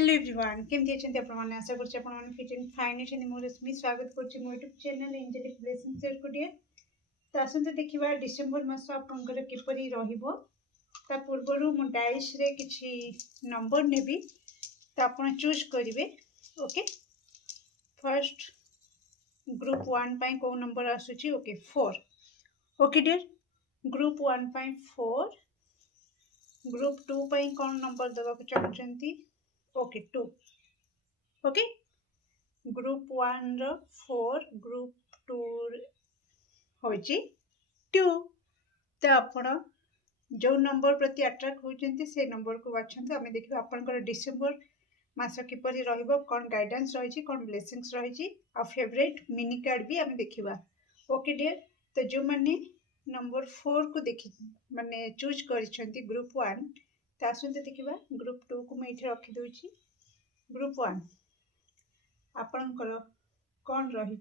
Hello everyone केमती अच्छे आपने आशा कर फिट एंड फाइन अच्छे मो रश्मि स्वागत कर मो YouTube channel Angelic Blessings share करिए। तो आसते देखा डिसेम्बर मास आपंकर किपरि रहिबो। ता पूर्वर मु डाइस रे किछि नंबर नेबी तो आप चूज करेंगे। ओके फर्स्ट ग्रुप 1 पाई को नंबर आसुची ओके 4। ओके डियर ग्रुप 1 पाई 4 ग्रुप 2 पाई कौन नंबर देवा चाहते ओके 2। ओके ग्रुप 1 रो 4 ग्रुप 2 होची 2। तो आपण जो नंबर प्रति अट्रैक्ट होचंती से नंबर को बाछंतु। आमे देखिबा आपनकर डिसेंबर मास किपरि रहइबो, कोन गाइडेंस रहिछि, कोन ब्लेसिंग्स रहिछि आ फेवरेट मिनी कार्ड भी आमे देखिबा। ओके डियर तो जो माने नंबर 4 को देखि माने चूज करिसंती ग्रुप 1 तो आसुते देखिबा ग्रुप 2 को मैं इथे रखि दोछि। ग्रुप 1 आपनकर कौन रही।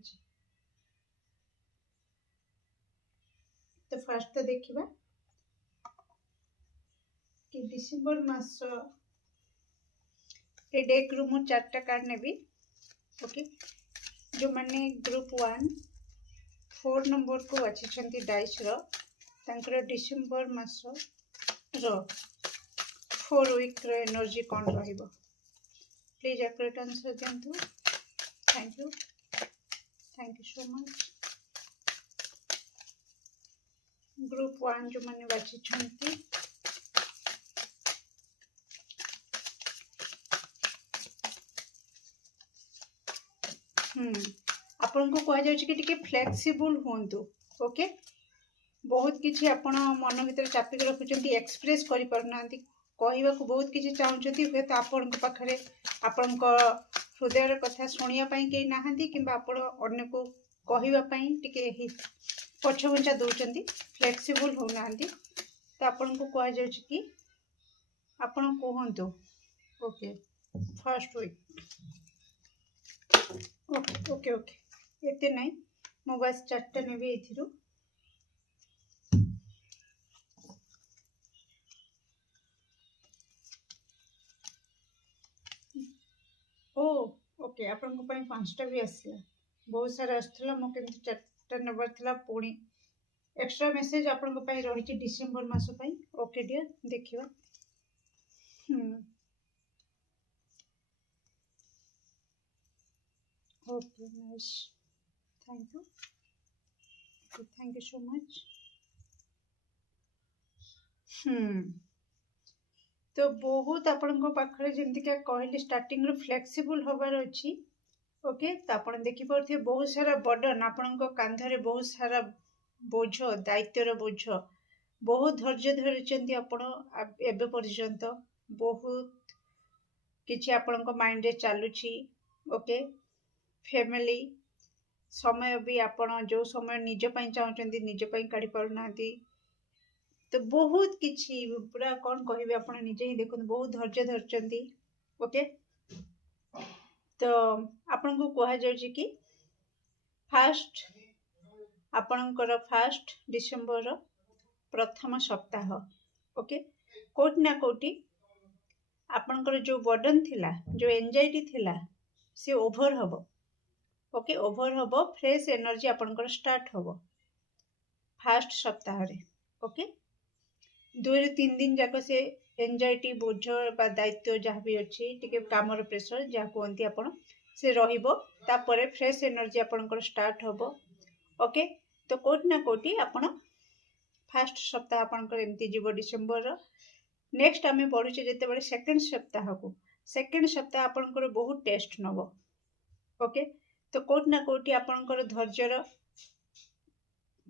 तो फर्स्ट तो देखिबा कि डिसेंबर मास ए डेक रु मु 4टा कार्ड नेबी। ओके जो माने ग्रुप 1 4 नंबर को बाछिछंती डाइस रो तांकर डिसेंबर मास रो 4 वीक रो एनर्जी कौन रहिबो। प्लीज एक्यूरेट आंसर दियंतु। Thank you so much. Group 1 जो माने बाछिछंती आपन को कह जाउछि कि टिके फ्लेक्सिबल होंतु। ओके बहुत किछि आपण मन भीतर चापिक रखुचंती, एक्सप्रेस करि परनांती, कहबा को बहुत किछि चाहउचंती, हे त आपन को पाखरे आपन को हृदय रे कथा सुनिया पई के नाहंती किबा आपण अन्य को कहबा पई टिके पछघुंचा दउचंती, फ्लेक्सिबल हो नाहंती। तो आपन को कह जाउछि कि आपण कहंतु। Okay first week okay okay okay एते नहीं मो बस 4टा नेबी एथिरु। ओ ओके आपन को पई 5टा भी आसला, बहुत सारा आसला, मो केमति 4टा नंबर थला पुणी एक्स्ट्रा मेसेज आपन को पई रहिछि डिसेंबर मास पई। ओके डियर देखिबा। Okay nice thank you so much. तो बहुत आपण पाखे जमी क्या कहली स्टार्टिंग रो फ्लेक्सिबल होबार अच्छी। ओके तो आप देखी पारे बहुत सारा बर्डन आपण कांधरे, बहुत सारा बोझ, दायित्वर बोझ, बहुत धैर्य धरी आपण एबे पर्यंत, बहुत किछि आपण माइंड रे चलुछि। ओके फैमिली समय भी आपण जो समय निज पई चाहउचंती निज पई काढी पारु नांती। तो बहुत किछि पूरा कौन कहबे आपण निजे ही देखो बहुत धैर्य धरचंती। ओके तो आपण को कहा जाउछि कि फास्ट आपणकर फास्ट डिसेंबर प्रथम सप्ताह। ओके कोट ना कोटी आपणकर जो बर्डन थिला, जो एंजाइटी थिला से ओभर हबो। ओके ओभर हबो, फ्रेश एनर्जी आपणकर स्टार्ट हबो फास्ट सप्ताह रे। ओके 2 ରୁ 3 दिन जाक से एंजाइटी बोझ बा दायित्व जहाँ भी अच्छी टिके कामर प्रेशर जहाँ कहती आपण से रहिबो, तापरे फ्रेश एनर्जी आपणकर स्टार्ट हबो। ओके तो कोट ना कोटी आपण फास्ट सप्ताह आपणकर एमती जीवो डिसेंबर। नेक्स्ट आमे पढुचे जेते बडे सेकंड सप्ताह को, सेकंड सप्ताह आपणकर बहुत टेस्ट नबो। ओके तो कोट ना कोटी आपणकर धैर्यर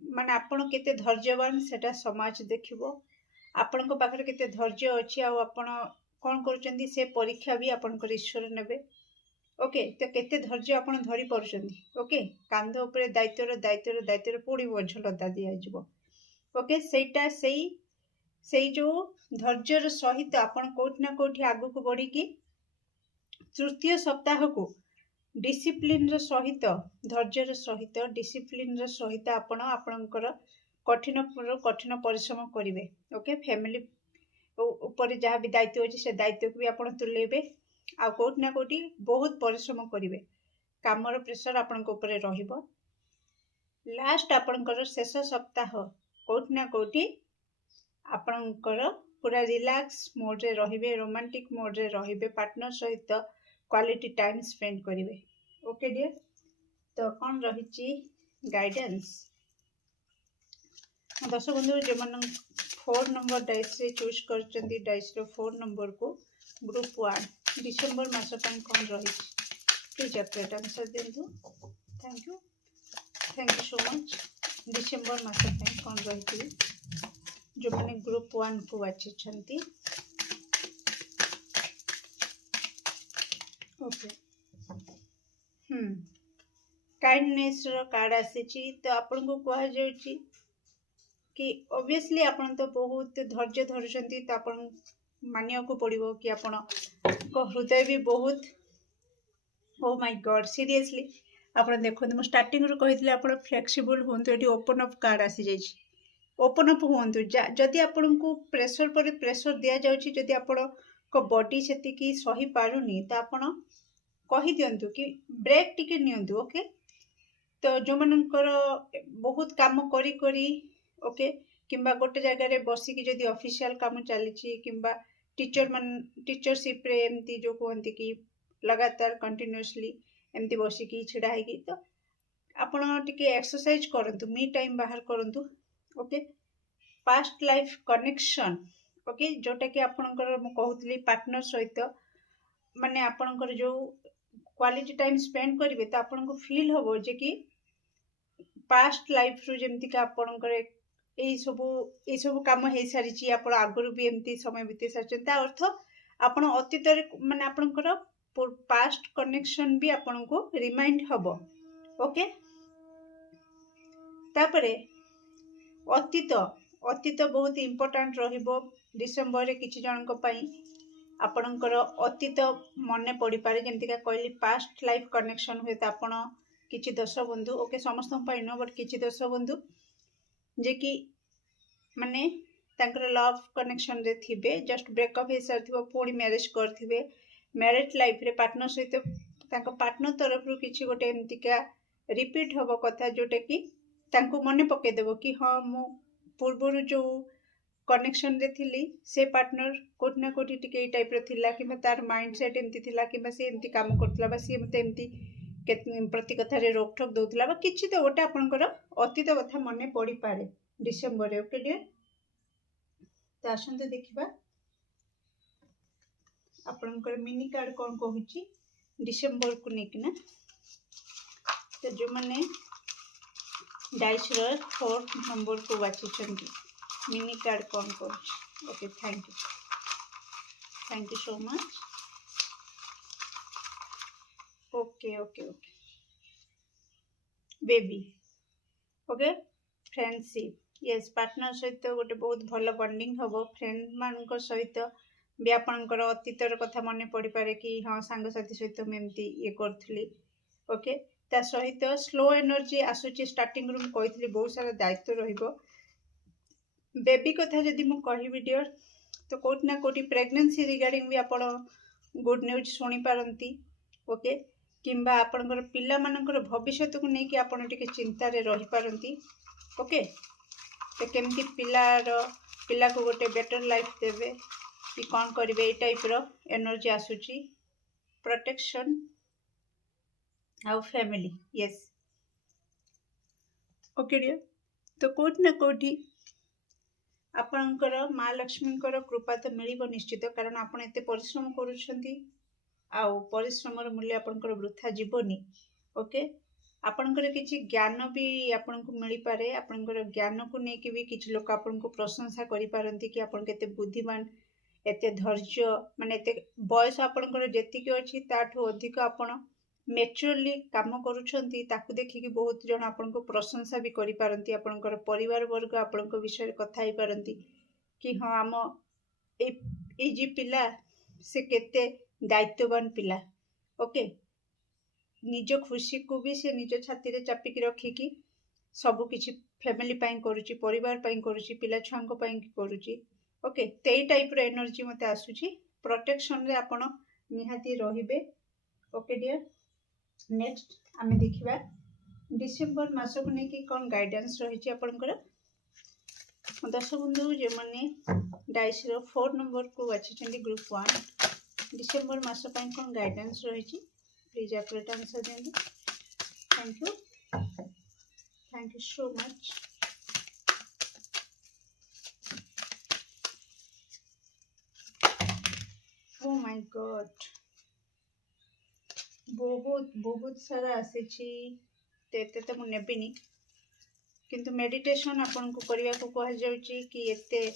माने आपण केते धैर्यवान सेटा समाज देखिबो, आपण पाखे केते धैर्य अच्छी आपण कौन करुचंदी से परीक्षा भी आपणकर ईश्वर नेबे। ओके तो केते धैर्य आपण धरी परुचंदी। ओके कांध ऊपर दायित्वर दायित्वर दायित्वर पूरी बोझ लदा दिया जिवो। ओके सेटा सेई जो धैर्यर सहित आपण कोठ ना कोठी आगु को बढ़ी कि तृतीय सप्ताह को डिसिप्लिन सहित, धैर्यर सहित, डिसिप्लिन सहित आपण आपणकर कठिन परिश्रम करेंगे। ओके फैमिली ऊपर जहाँ भी दायित्व अच्छे से दायित्व को भी आप तुलेबे। आ कोठी ना कोठी बहुत परिश्रम करिवे कामर प्रेशर आपनक ऊपर रहिबो लास्ट आपनकर शेष सप्ताह कोठी ना कोठी आपनकर पूरा रिलैक्स मोड रे रहिबे रोमांटिक मोड रे रहिबे पार्टनर सहित क्वालिटी टाइम स्पेंड करिवे ओके डियर तो कौन रही गाइडेंस दर्शक बंधु जो मन 4 नंबर डाइस रे चूज कर डाइस रो 4 नंबर को ग्रुप 1 डिसेंबर मास कौन रही प्लीज अपडेट आंसर दिंतु thank you so much December मास कौन रही जो मैंने ग्रुप 1 को बाछी ओके काइंडनेस रो कार्ड आसी तो आपन को कहा जाउची कि ऑब्वियसली आपन तो बहुत धैर्य धरुचंती तो आपन मानिया को पड़िबो कि आपन को हृदय भी बहुत ओ माय गॉड सीरियसली आपन देखो मु स्टार्टिंग रो कहितले आपन फ्लेक्सिबल होंतु एटी ओपन अप कार्ड आसी जाइछि ओपन अप होंतु जदि आपन को प्रेशर पर प्रेशर दिया जाउछि जदि आपन को बॉडी सेति की सही पारुनी त आपन कहि दियंतु कि ब्रेक टिके नियंतु ओके तो जो मनकर बहुत काम करी करी ओके किंबा गोटे जगह रे बसी की जदि ऑफिशियल काम चली किंबा टीचरशिप रे एमती जो कहती कि लगातार कंटिन्यूअसली एमती बसिकी छिड़ा है तो आपण टिके एक्सरसाइज करंतु मी टाइम बाहर करंतु okay past life connection okay जोटा कि आपणकर मु कहूतली पार्टनर सहित माने आपणकर जो क्वालिटी टाइम स्पेंड करिवे तो आपनको फील होबो जे कि पास्ट लाइफ रु जेमति का आपणकर एई सब काम हे सारिची आपण आगरु भी एमती समय बिते सारछन ता अर्थ आपण अतीत रे माने आपणकर पास्ट कनेक्शन भी आपनको रिमाइंड होबो ओके तापरे अतीत बहुत इंपोर्टेंट रहिबो डिसेंबर रे किछि जनक पई आपणकर अतीत मने पड़ी पारे जेमति का कहली पास्ट लाइफ कनेक्शन हुए तो आपण किछि दर्शक बंधु ओके समस्त पई न बट किछि दर्शक बंधु जे कि माने तांकर लव कनेक्शन रे थिबे जस्ट ब्रेकअप हे सारथिबो पुणी मैरिज करथिबे मैरिड लाइफ रे पार्टनर सहित तांको पार्टनर तरफ रु किछि गोटे एमति का रिपीट होबो कथा जोटे कि तांको मने पके देबो कि हां मु पूर्वरु जो कनेक्शन रे थिली से पार्टनर कोठी ना कोठी टिके ए टाइप रे थिला कि तार माइंड सेट एमती थिला कि से एमती काम करथला बा से मते एमती प्रति कथा रे रोक ठोक दउथला बा किछि तो गोटे आपनकर अतीत कथा मने पड़ी पारे डिसेंबर रे ओके डियर तो आसंते देखिबा आपनकर मिनी कार्ड कोन कहूची डिसेंबर को नेकिना तो जो माने डाइस रो 4 नंबर को बाची छंती मिनी कार्ड कौन कहूची okay thank you so much okay okay okay baby okay friendship yes partner सहित गोटे बहुत भल बॉन्डिंग हम फ्रेंड मान सहित भी आपणकर अतीतर कथा मन पड़ी पारे कि हाँ सांगसाथी सहित मुझे ये करी ओके ता सहित स्लो एनर्जी आसूची स्टार्टिंग रू कही बहुत सारा दायित्व रहिबो बेबी कथा जदि मु कहबी डियर तो कोठी ना कोठी प्रेगनेंसी रिगार्डिंग भी आपण गुड न्यूज सुनी पारंती ओके किंबा आपणकर पिला मानकर भविष्य को लेकिन आपण टिके चिंता रे रही पारंती ओके तो केमती पिला को गोटे बेटर लाइफ देवे कि कौन करेंगे ये टाइप रो एनर्जी आसूची प्रोटेक्शन आउ फैमिली यस ओके डियर तो कोठी ना कोठी आपणकर माँ लक्ष्मी कृपा तो मिलिबो निश्चित कारण आपण एते परिश्रम करूछंती आउ परिश्रम मूल्य आपणकर वृथा जीवनी ओके आपणकर किछि ज्ञान भी आपन को मिली पारे आपणकर ज्ञान को नेकी भी किछि लोक आपन को प्रशंसा करि पारंती कि आपन केते बुद्धिमान एते धैर्य माने एते बयस आपणकर जेतिके अछि ताठो अधिक आपण मैच्योरली काम करूछंती ताकू देखि कि बहुत जन आपन को प्रशंसा भी करि पारंती आपणकर परिवार वर्ग आपन को विषय कथा ही पारंती कि हां हम ए जी पिला से केते दायित्ववान पिला ओके निज खुशी को भी से निज छाती रे चापिकी रखिकी सब किछि फैमिली पाई करूची परिवार पाई करूची पिला छुआंको पाई करूची ओके तेई टाइप रो एनर्जी मते आसुची प्रोटेक्शन रे आपण निहाती रहिबे। ओके डियर, नेक्स्ट आमे देखिबा डिसेंबर मास को लेकिन कौन गाइडेंस रही आपंकर। दर्शक बंधु जो मैंने डाइस 4 नंबर को बाछी ग्रुप 1 डिसेंबर मास कौन गाइडेंस रही प्लीज एक्यूरेट आंसर देंगे। Thank you so much. Oh my God, बहुत बहुत सारा आसी तो मुझे नेबिनी, किंतु मेडिटेशन आपन को करने को कह जाउची कि एते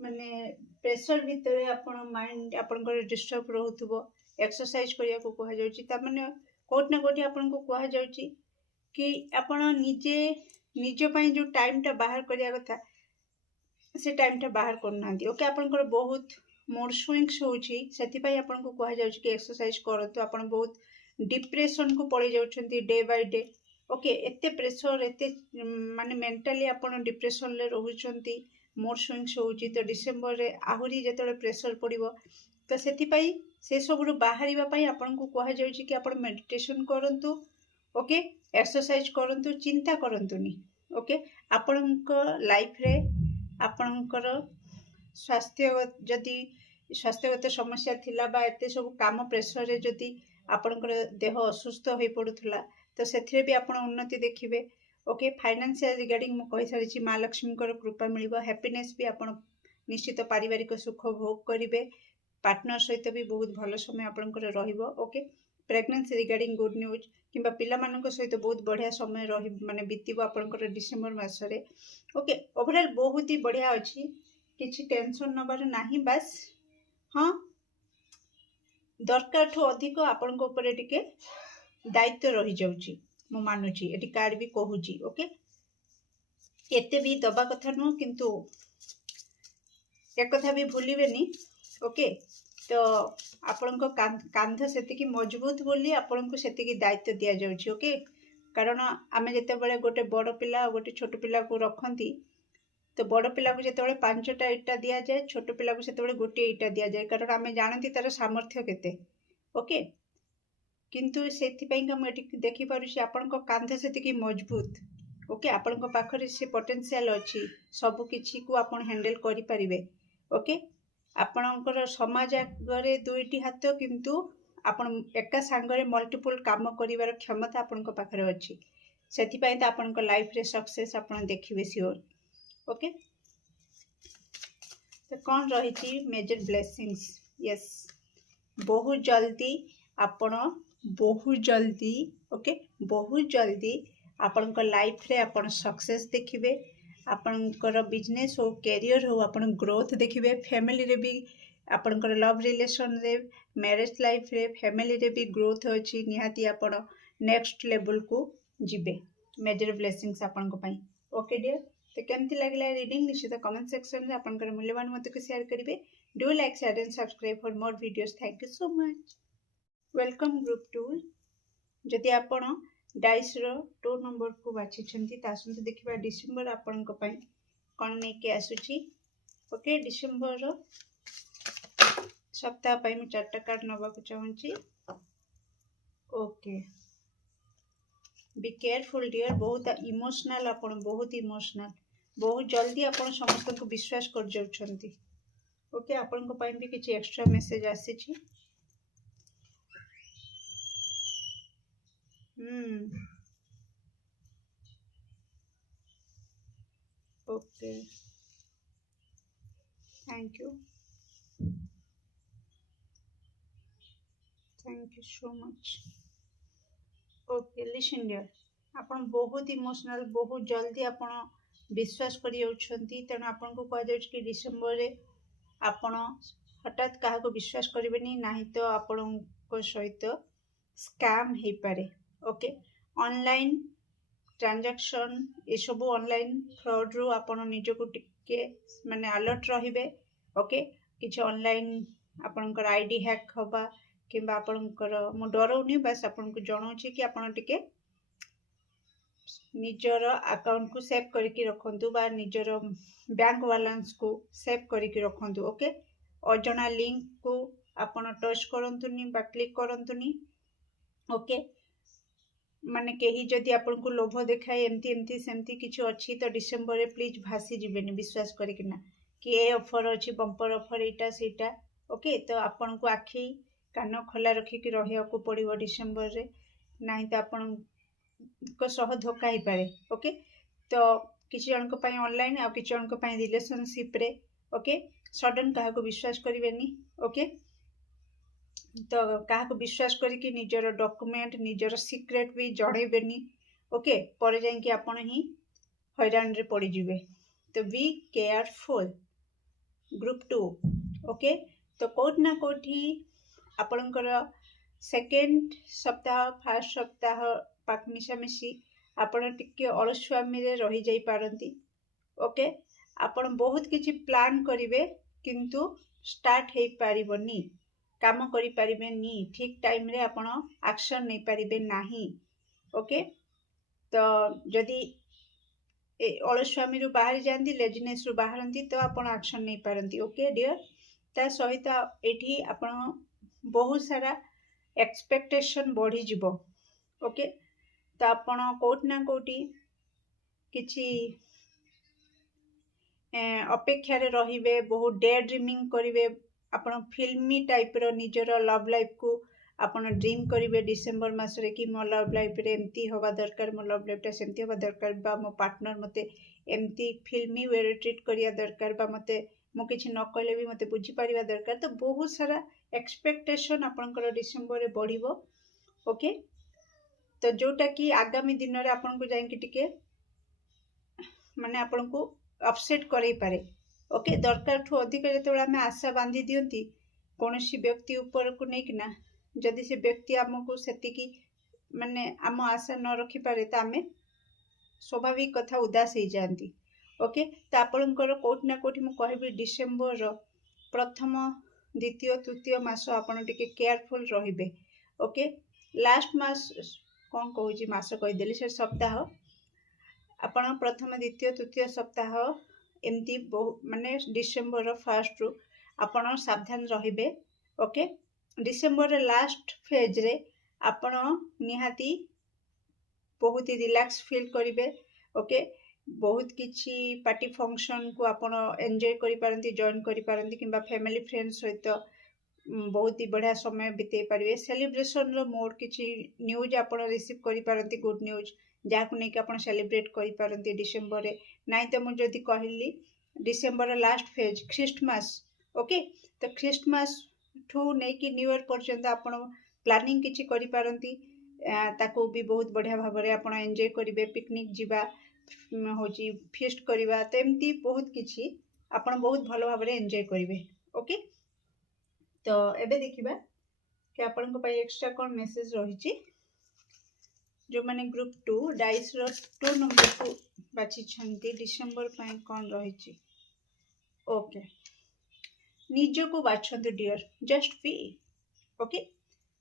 माने प्रेशर भितर आपन माइंड आपन को डिस्टर्ब रहउथबो। एक्सरसाइज करने को कह जाउची ता माने कोट ना कोटी आपन को कह जाउची कि आपन निजे निज पई जो टाइम टा बाहर करिया कथा से टाइम टा बाहर करना। ओके, आपन को बहुत मूड स्विंग्स होची, सेति पई आपन को कह जाउची कि एक्सरसाइज करतो। आपन बहुत डिप्रेशन को पड़ी जाउछंती डे बाय डे। ओके, एते प्रेशर एते माने मेंटली आपन डिप्रेशन ले रहउछंती, मूड स्विंग्स होची। तो डिसेंबर रे आहुरी जेतले प्रेशर पड़िबो तो सेति पई से सबरु बाहरिबा पई आपन को कह जाउची कि आपन मेडिटेशन करंतु। ओके, एक्सरसाइज करंतु, चिंता करंतुनी। ओके, आपनको लाइफ रे आपनकर स्वास्थ्य जदि स्वास्थ्यगत समस्या थिला बा एते सब काम प्रेशर रे जदि आपनकर देह असुस्थ होई पडुथला तो सेथिरे भी आपण उन्नति देखिबे। ओके, फाइनेंशियल रिगार्डिंग मु कहि सारिछि माँ लक्ष्मी कृपा मिलिबो। हैप्पीनेस भी आपण निश्चित पारिवारिक सुख भोग करिवे। पार्टनर सहित भी बहुत भल समय आपनकर रहिबो। Okay, pregnancy regarding good news किंबा पिला मानक सहित बहुत बढ़िया समय रही माने बीतिबो आपनकर डिसेंबर मास रे। ओके, ओवरऑल बहुत ही बढ़िया अछि, किछि टेंशन नबार नाही। बस हाँ, दरकार ठू अधिक आपन ऊपर टिके दायित्व रही जाउची मु मानुची, एटी कार्ड भी कहूची। ओके, एते भी दबा कथा नु, किंतु एक कथा भी भूलिबेनी। ओके, तो आपन को कांध सेतिकी मजबूत बोली आपन को सेतिकी दायित्व दिया जाउची। ओके, कारण आमे जते बळे गोटे बड़ पिला और गोटे छोट पिला को रखंती तो बड़ पिला को जेते 5टा इटा दिया जाए, छोट पिला को सेते गोटे इटा दिया जाए, कारण आमे जानती तार सामर्थ्य केते। ओके, किंतु सेति पई का मैं देखि पारुछि आपन को कांध सेतिकी मजबूत। ओके, आपन को पाखरे से पोटेंशियल अछि, सब किछि को आपन हैंडल करि परिबे। ओके, आपनकर समाज आगरे दुईटी हाथ, किंतु आपन एका सांगरे मल्टीपल काम करिवार क्षमता आपन को पाखरे अछि। सेति पई त आपन को लाइफ रे सक्सेस आपन देखिबे सियोर। ओके, तो कौन रही मेजर ब्लेसिंग्स। यस, बहुत जल्दी आपण बहुत जल्दी ओके बहुत जल्दी आपण लाइफ रे आपण सक्सेस देखिबे। आपणकर बिजनेस हो कैरियर हो आपण ग्रोथ देखिबे। फैमिली रे भी आपणकर लव रिलेशन रे मैरिज लाइफ रे फैमिली रे भी ग्रोथ अछि। निहाती आपण नेक्स्ट लेवल को जिबे। मेजर ब्लेसिंग्स आपण को पई। ओके डियर, तो केमती लागला रीडिंग निश्चित कमेंट सेक्शन में आपनकर मूल्यवान मत को शेयर करिवे। Do like share and subscribe for more videos. Thank you so much. Welcome group 2। जदि आपण डाइस रो 2 नंबर को बाछि छंती तासंत देखिबा डिसेंबर आपन को पई कोन नै के आसुची। ओके, डिसेंबर रो सप्ताह पई मु 4टा कार्ड नबा को चाहूची। ओके, बी केयरफुल डियर, बहुत इमोशनल आपण, बहुत इमोशनल, बहुत जल्दी आपण समस्त को विश्वास कर जाउछंती। ओके, आपण को पई भी किछि एक्स्ट्रा मेसेज आसी छी। Okay, thank you so much. Okay, listen dear, आपण बहुत इमोशनल, बहुत जल्दी आपण विश्वास करि जाउछंती। तेणु आपण को कह जाउछ कि डिसेंबर रे आपण हठात काहा को विश्वास करिवेनी, नाही तो आपण को सहित स्कैम हे पारे। ओके, ऑनलाइन ट्रांजैक्शन ए सब ऑनलाइन फ्रॉड रो आपण निज को टिके माने अलर्ट रहिबे। ओके, किछ ऑनलाइन आपनकर आईडी हैक होबा किंबा आपनकर मु डरौनी, बस आपन को जणाउछि कि आपण टिके निजर अकाउंट को सेव करके रखंतु बा निजर बैंक बैलेंस को सेव करके रखंतु। ओके, अजଣା लिंक को आपण टच करंतुनी बा क्लिक करंतुनी ओके माने कहीं जदि आपन को लोभ देखाए एमती एमती सेमती किछु अछि तो डिसेंबर रे प्लीज भासी जिवेनी विश्वास करिकिना कि ए ऑफर अछि बम्पर ऑफर एटा सेटा ओके तो आपन को आखी कान खोला रखी कि रहिया को पड़िबो डिसेंबर रे नाही तो आपन को सह धोखा ही पारे ओके तो किसी जन को पई ऑनलाइन आ किसी जन को पई रिलेशनशिप रे ओके सडन काहा को विश्वास करिवेनी ओके तो क्या विश्वास करके निजर डॉक्यूमेंट निजर सीक्रेट भी जड़ेबेनी ओके पर जाइए आपण ही हैरान रे पड़ जिवे तो बी केयरफुल ग्रुप 2 ओके तो कोट ना कोठी आपणकर सेकेंड सप्ताह फास्ट सप्ताह पाक मिशामिशी आपण टिके अलसुआमी रे रही जाई पारंती ओके आपण बहुत किछि प्लान करिवे किंतु स्टार्ट हे पारिबनी काम करि पारिबे नी ठीक टाइम रे आपण एक्शन नै पारिबे नाही ओके तो जदि अलसुआमी रु बाहर जांती लेजिनेस रु बाहरंती तो आपण एक्शन नै पारंती ओके डियर ता सहित एठी आपण बहुत सारा एक्सपेक्टेशन बढ़ी जिवो ओके तो आपण कोट ना कोटी किछि अपेक्षा रे रहिबे बहुत डे ड्रीमिंग करिवे आपण फिल्मी टाइप रो निजर लव लाइफ को आपण ड्रीम करिवे डिसेंबर मास रे कि मो लव लाइफ रे एमती होबा दरकार मो लव लाइफ टा सेमती होबा दरकार बा मो पार्टनर मते एमती फिल्मी वे रे ट्रीट करिया दरकार बा मते मो किछि न कहले भी मते बुझी परिवा दरकार तो बहुत सारा एक्सपेक्टेशन आपनकर डिसेंबर रे बढ़िबो ओके तो जोटा कि आगामी दिन रे आपन को जाई कि टिके माने आपन को अपसेट करई पारे ओके दरकार ठू अधिक जो आम आशा बांधी दियंती कौन सी व्यक्ति ऊपर को लेकिना जदि से व्यक्ति आमको से माने आम आशा न रखी पारे तो आम स्वाभाविक कथा उदास हो जाती ओके तो आपणकर कोट ना कोठी मु कहबी डिसेंबर प्रथम द्वितीय तृतीय मास आपन टिके केयरफुल रहिबे ओके लास्ट मास कौन कहूँ मास कहीदेली से सप्ताह आपण प्रथम द्वितीय तृतीय सप्ताह एमती बहुत माने डिसेंबर फास्ट रु आपण सावधान रहिबे ओके डिसेंबर लास्ट फेज रे आपण निहाती बहुत ही रिलैक्स फील करिवे ओके बहुत किछि पार्टी फंक्शन को आपण एंजॉय करि पारंती जॉइन करि पारंती किबा फैमिली फ्रेंड सहित बहुत ही बढ़िया समय बिते पारिवे सेलिब्रेशन रो मोर किछि न्यूज आपण रिसीव करि पारंती गुड न्यूज जहाँ नहीं कि आप सेलिब्रेट करि पारंती डिसेंबर रे नाइ तो मुझे जदि कहली December last phase Christmas okay तो ख्रिस्टमास ठू नहीं कि न्यू ईयर पर्यंत आपण प्लानिंग किछि करि पारंती ताको भी बहुत बढ़िया भाव में आप एंजॉय करेंगे पिकनिक जीवा होची फीस्ट करवा तो एमती बहुत किछि आपण बहुत भल भाव में एंजॉय करेंगे ओके तो एबे देखिबा कि आपण को पाई एक्स्ट्रा कौन मेसेज रही जो माने ग्रुप 2 डाइस रो 2 नंबर को बाची छंती डिसेंबर पाई कौन रही ओके निज को बाछंतु डियर जस्ट बी ओके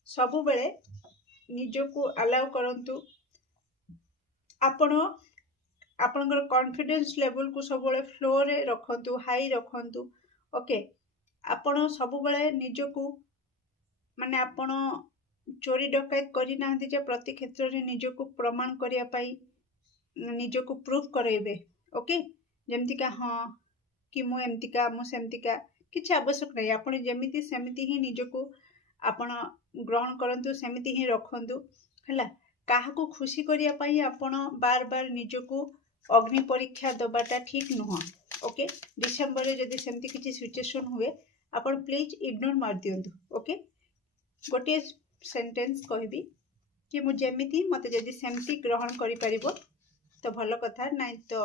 सबु बेले निज को अलाउ करंतु आपण आपनकर कॉन्फिडेंस लेवल को सब बेले फ्लो रे रखंतु हाई रखंतु ओके आपण सब बेले निज को माने आपण चोरी डकैत करना प्रति क्षेत्र में निज को प्रमाण करने निज को प्रूफ करेबे ओके जमतीका हाँ कि मु एमतीका मु सेमतीका किछि आवश्यक नहीं आपण जेमिति सेमिति ही निज को आपण ग्रहण करंतु सेमिति ही रखंतु हला काहा को खुशी करिया पई आपण बार बार निज को अग्नि परीक्षा दबाटा ठीक नुह ओके डिसेंबर रे जदि सेमती किछि सिचुएशन हुए आपण प्लीज इग्नोर मार दियंतु ओके गोटे सेंटेंस कहबी कि मु जेमिति मते जदि सेमती ग्रहण करि परिबो तो भल कथा नहीं तो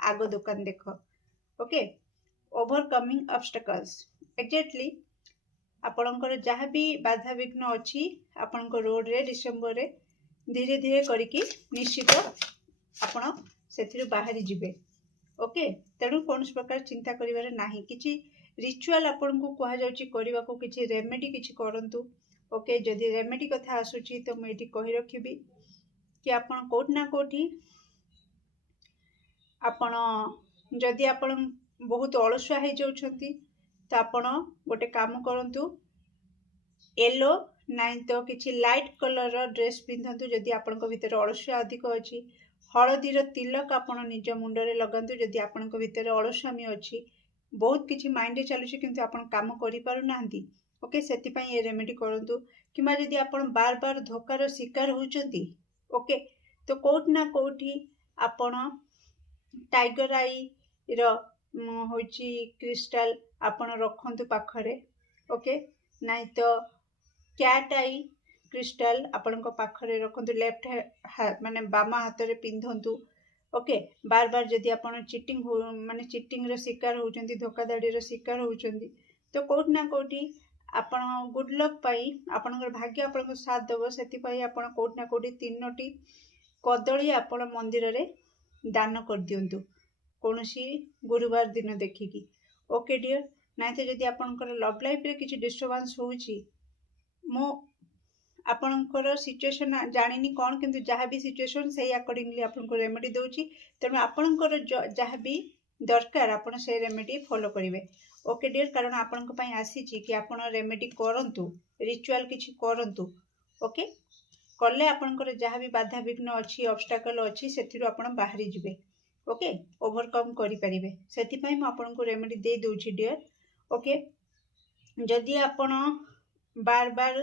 आगो दुकान देख ओके ओवरकमिंग ऑब्स्टेकल्स एक्जेक्टली आपणकर जहाँ भी बाधा विघ्न अच्छी आपणकर रोड रे डिसेंबर रे धीरे धीरे करिकी निश्चित आपण से बाहरी जिबे ओके तेणु कौन प्रकार चिंता करिवार नाही किछि रिचुअल आपन को कहा जाउची करबा को किछि रेमेडी किछि करंतु ओके जदि रेमेडी कथा आसुची तो मैं कही रखी कि आपन कोट ना कोठी आपन जदि आपन बहुत अलसुआ हो जाउछंती तो आपण गोटे काम करंतु येलो नाई तो किसी लाइट कलर ड्रेस पिंधतु जदि आपण भितर अलसुआ अधिक अच्छी हलदीर तिलक आपण निज मुंडरे लगातु जदि आपण भितर अलसुआमी अच्छी बहुत किसी माइंड चलुछि किंतु आपण काम करि पारु नाहंती ओके सेति पई ये रेमेडी करंतु किमा जदि आपण बार बार धोकार शिकार होचंती ओके तो कोठ ना कोठी आपण टाइगर आई रो होची क्रिस्टल आपण रखंतु पाखरे ओके नाइ तो कैट आई क्रिस्टल आपण पाखरे रखंतु लेफ्ट माने बामा हाथ रे पिंधंतु ओके बार बार जदि आपण चिटिंग माने चिटिंग रो शिकार होचंती धोखाधड़ी रो शिकार होचंती तो कोठ ना कोठी आपण गुड लक पाई आपणकर भाग्य आपणको साथ देबो सेति पई आपण कोठ ना कोठी 3टी कदली आपण मंदिर रे दान कर दियंतु कोनोसी गुरुवार दिन देखिकी ओके डियर नाइ तो जदि आपणकर लव लाइफ रे किछि डिस्टर्बेंस होउची मो आपणकर सिचुएशन जानिनी कोन किंतु जहाँ भी सिचुएशन से अकॉर्डिंगली आपनको रेमेडी दउची तेणु आपणकर जहाँ भी दरकार आपण से रेमेडी फॉलो करिवे ओके डियर कारण आपणक पई आसीची कि आपण रेमेडी करंतु रिचुअल किछि करंतु ओके कले आपणकर जहाँ भी बाधा विघ्न अच्छी ऑब्स्टेकल अच्छी सेथिरु आपण बाहरी जिवे ओके ओवरकम करि परिबे सेति पई म आपनको रेमेडी दे दउची डियर ओके जदि आपण बार बार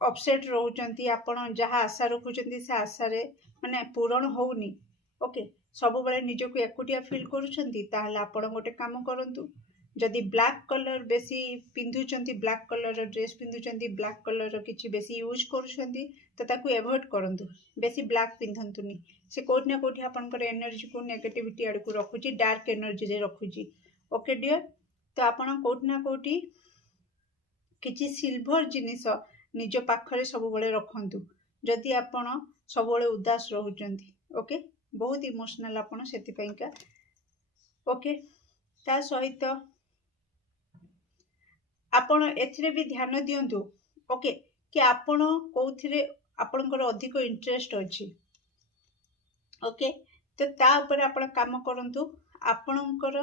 अपसेट रोचंती आपण जहाँ आशा रखुचंती से आशा रे माने पूरण होउनी ओके सब बेले निजको एकुटिया फील करूचंती ताहले आपण गोटे काम करंतु जदि ब्लैक कलर बेसी पिंधुचंती ब्लैक कलर ड्रेस पिंधुचंती ब्लैक कलर किछि बेसी यूज करूचंती तो ताकू एवॉइड करंतु बेसी ब्लैक पिंधंतुनी से कोठ ना कोठी आपनकर एनर्जी को नेगेटिविटी आड़ को रखुची डार्क एनर्जी रे रखुची ओके डियर तो आपण कोठ ना कोठी किछि सिल्वर जिनिस निज पाखरे सब बेले रखंतु जदि आपण सब बेले उदास रहउचंती ओके बहुत इमोशनल आपण सेति पई का ओके ता सहित आपण एथिरे भी ध्यान दियंतु ओके कि आपण कोथिरे आपणकर अधिक इंटरेस्ट अछि ओके तो ता ऊपर आपण काम करंतु आपणकर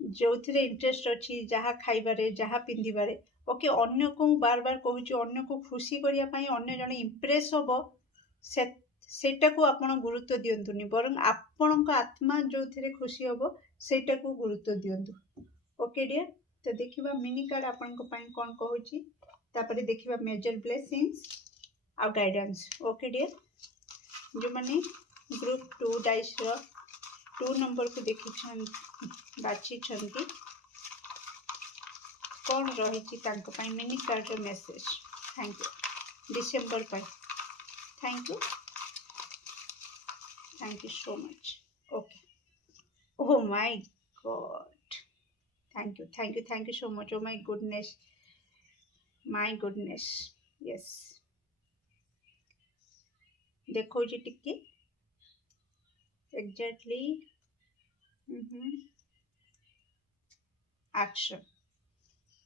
जोथिरे इंटरेस्ट अछि जहा खाइबारे जहा पिंधिबारे ओके अन्य को बार बार कहूँ अन्य को खुशी करिया पई अन्य जने इंप्रेस होबो सेटा को आपण गुरुत्व दियंतुनी बरं आपणक आत्मा जोथिरे खुशी होबो सेटा को गुरुत्व दियंतु ओके डियर तो देखिबा मिनी कार्ड आपणक पई कोन कहूची तापरे देखिबा मेजर ब्लेसिंग्स आ गाइडेंस ओके डियर जो माने ग्रुप 2 डाइस रो 2 नंबर को देखि छन बाछि छंती कौन रही mini card message thank you December पर thank you so much okay oh my god thank you so much oh my goodness yes देखो जी टिके exactly action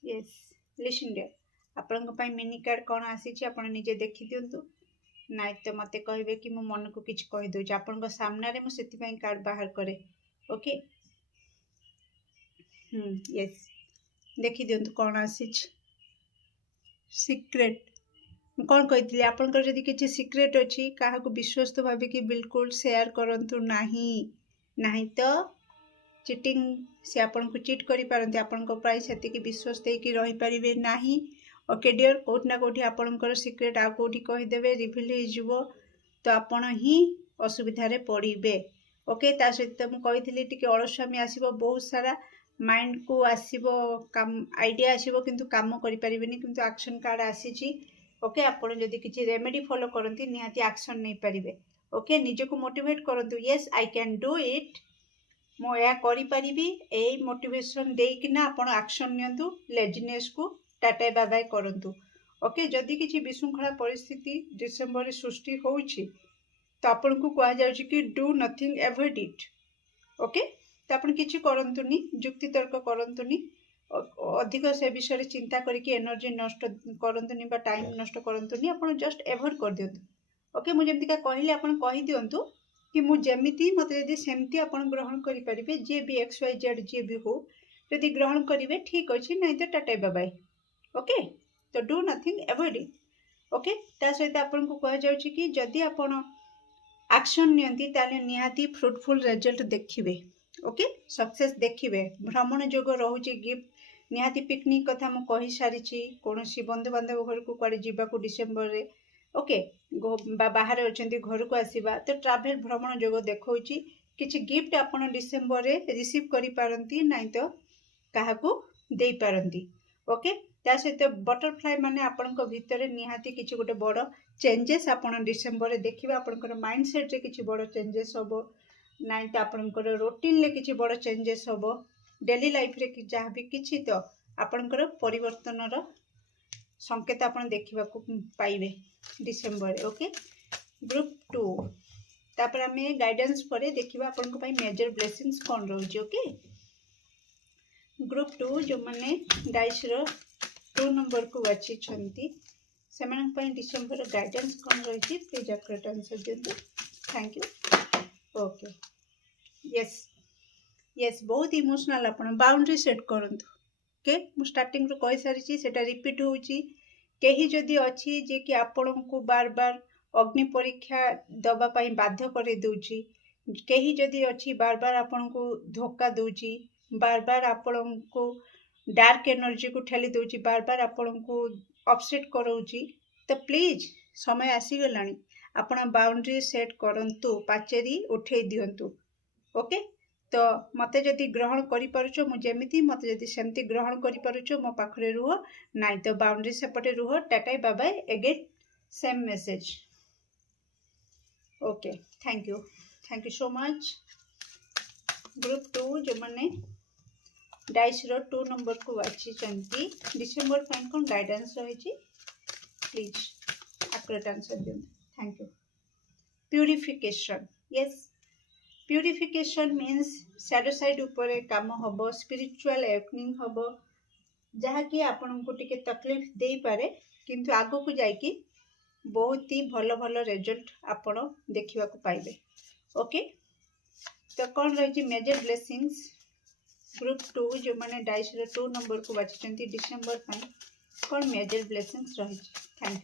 yes listen dear आपन पई मिनी कार्ड कौन आसी आपण निजे देखि दियंतु नाइ तो मते कहबे कि मो मन को किछ कहि दउ आपण सामने रे मो सेति पई कार्ड बाहर करे ओके यस देखि दियंतु कौन आसी सीक्रेट कौन कहितली आपनकर जदि किछ सीक्रेट अछि काहा को विश्वस्त भाबे कि बिल्कुल शेयर करंतु नाही तो चिटिंग से आपन को चिट करि पारंती आपन को प्राइस सेति कि विश्वास दे कि रहि परिबे नाही ओके डियर कोठ ना कोठी आपनकर सीक्रेट आ कोठी कहि देबे रिवील हे जिवो तो आपन ही असुविधा रे पड़िबे ओके ता सहित म कहितली टिके अलस्वामी आसीबो बहुत सारा माइंड को आसीबो काम आइडिया आसीबो किंतु काम करि परिबेनी किंतु एक्शन कार्ड आसीची ओके आपण जदि किछि रेमेडी फॉलो करंती निहाती एक्शन नै परिबे ओके निजे को मोटिवेट करंतु yes I can do it मो या करि परिबी एई मोटिवेशन देइकिना आपण एक्शन नियंतु लेजीनेस को टाटा बाय बाय करंतु ओके जदि किछि विशृंखला परिस्थिति डिसेंबर रे सृष्टि होउछि तो आपण को कहा जाउछि कि do nothing avoid it okay तो आपण किछि करंतुनी युक्ति तर्क करंतुनी अधिक से विषय चिंता करके एनर्जी नष्ट करंतुनी बा टाइम नष्ट करंतुनी आपण जस्ट अवॉइड कर दियंतु ओके मु जेमति का कहली आपण कहि दियंतु कि मु जेमिति मते यदि सेमति आपण ग्रहण करि परिबे जे भी एक्स वाई जेड जे भी हो जदि ग्रहण करेंगे ठीक अच्छे ना तो टाटा बाय बाय ओके तो do nothing avoid it okay ता सहित आपन को कह जाउछि कि जदि आपण एक्शन नियंती ताले निहाती फ्रुटफुल रिजल्ट देखिबे ओके सक्सेस देखिबे भ्रमण जोग रहउछि गिफ्ट निहाती पिकनिक कथा मु कहि सारिछि कोनोसी बंधु बांधव घर को कुआडे जिबाकू डिसेंबर रे ओके बाहर अछंती घर को आसीबा तो ट्रैवल भ्रमण जोग देखौछि किछि गिफ्ट आपण डिसेंबर रे रिसीव करि पारंती नै तो काहाकू देई पारंती ओके ता सहित बटरफ्लाई माने आपनक भितर निहाती किछि गोटे बड़ चेंजेस आपण डिसेंबर रे देखिबा आपनकर माइंडसेट रे किछि बड़ चेंजेस होबो नै तो आपनकर रूटीन रे किछि बड़ चेंजेस होबो डेली लाइफ रे कि जहाँ भी किछि तो आपनकर परिवर्तन रो संकेत आपण देखिबा को पाइबे डिसेंबर रे ओके ग्रुप 2 तापर हमें गाइडेंस परे देखिबा आपन को पई मेजर ब्लेसिंग्स कोन रहउछि ओके ग्रुप 2 जो माने डाइस रो 2 नंबर को बाछि छंती सेमान पई डिसेंबर गाइडेंस कोन रहिछि प्लीज एक्यूरेट आंसर दियंतु thank you okay yes yes बहुत इमोशनल आपण बाउंड्री सेट करंतु ओके मु स्टार्टिंग रो कहि सारिछि सेटा रिपीट होउछि केही जदि अछि जे कि आपण को बार बार अग्नि परीक्षा दबा पई बाध्य करे दोछि केही जदि अछि बार बार आपण को धोखा दोछि बार बार आपण को डार्क एनर्जी को ठेली दोछि बार बार आपण को अपसेट करौछि तो प्लीज समय आसी गलानी आपण बाउंड्री सेट करंतु पाचेरी उठे दियंतु ओके तो मते जदि ग्रहण करि पारुछो मु जेमिति मते जदि सेमति ग्रहण करि पारुछो मो पाखरे रुह नाइ तो बाउंड्री सेपटे रुह tata bye bye again same message okay thank you so much group 2 जो माने डाइस रो 2 नंबर को बाछि चंती डिसेंबर पॉइंट कोन गाइडेंस रहिछि प्लीज एक्यूरेट आंसर दियौ thank you purification yes purification means shadow side ऊपर काम हबो स्पिरिचुअल एवकनिंग हबो जहा कि आपन को टिके तकलीफ देई पारे किंतु आगो को जाई कि बहुत ही भलो भलो रिजल्ट आपण देखिबा को पाइबे ओके तो कौन रही मेजर ब्लेसिंग्स ग्रुप 2 जो माने डाइस रो 2 नंबर को बाछिचंती डिसेंबर पई कौन मेजर ब्लेसिंग्स रही thank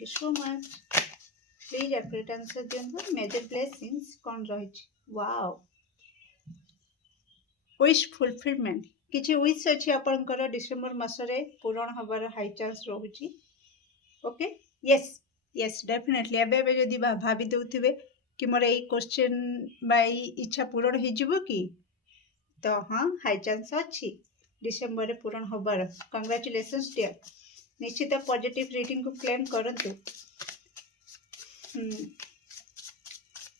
you so much please accurate answer दियंतु मेजर ब्लेसिंग्स कौन रही वाओ विश फुलफिलमेंट किछि विश अछि आपनकर डिसेंबर मासरे पूर्ण हबार हाई चांस रहउछि ओके यस यस डेफिनेटली एबे जदि भाबी दउथिबे कि मोर एई क्वेश्चन बाई इच्छा पूर्ण हि जिवो कि तो हां हाई चांस अछि डिसेंबर रे पूर्ण हबार कांग्रेचुलेशंस डियर निश्चित पॉजिटिव रीडिंग को क्लेम करंतु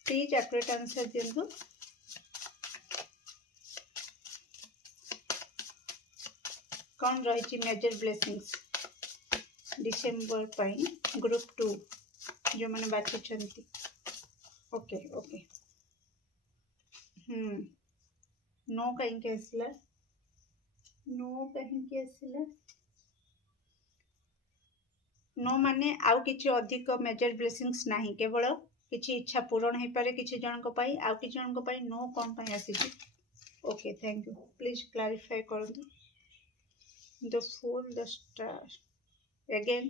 प्लीज एक्यूरेट आंसर दियंतु कौन रही मेजर ब्लेसिंग्स डिसेंबर पई ग्रुप 2 जो माने बाछि छंती ओके ओके नो कहीं के आसला नो माने आउ किछि अधिक मेजर ब्लेसिंग्स नाही केवल किछि इच्छा पूर्ण हे पारे किछि जन को पई आउ किछि जन को पई नो कोन पई आसी okay thank you please clarify करंतु the fool the star again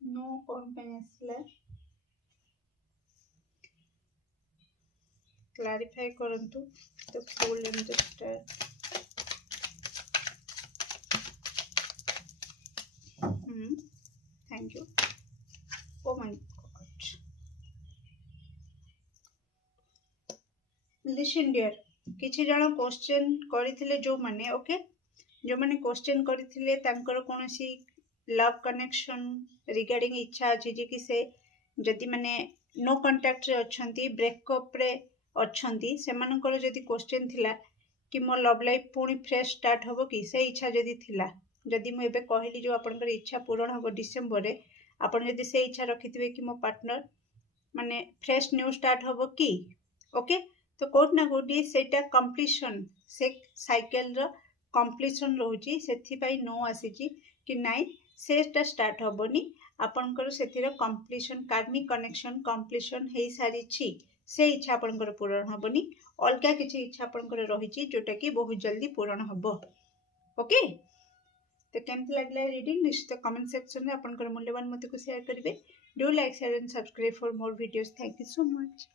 no confidence clarify करंतु the fool and the star thank you oh my listen dear किछि जण क्वेश्चन करिथिले जो माने ओके जो माने क्वेश्चन करिथिले तांकर कोनोसी लव कनेक्शन रिगार्डिंग इच्छा अछि जे कि से जदि माने नो कांटेक्ट रे अछंती ब्रेकअप रे अछंती सेमानकर जदि क्वेश्चन थिला कि मो लव लाइफ पुणी फ्रेश स्टार्ट होबो कि से इच्छा जदि थिला जदि मु एबे कहली जो आपनकर इच्छा पूर्ण होबो डिसेंबर रे आपन जदि से इच्छा रखिथिबे कि मो पार्टनर माने फ्रेश न्यू स्टार्ट होबो कि ओके तो कोट ना कोटी सेटा कंप्लीशन से साइकिल रो कंप्लीशन रहउची सेथि पई नो आसीची कि नाइ सेटा स्टार्ट होबोनी आपणकर से कंप्लीशन कार्मिक कनेक्शन कंप्लीशन हो सारी से इच्छा आपणकर पूरण हेनी अलग किसी इच्छा आपणकर रही जोटा कि बहुत जल्दी पूरण हम। ओके, तो केमती लगला रीडिंग निश्चित कमेंट सेक्शन में आपणकर मूल्यवान मत को शेयर करेंगे। Do like share and subscribe for more videos. Thank you so much.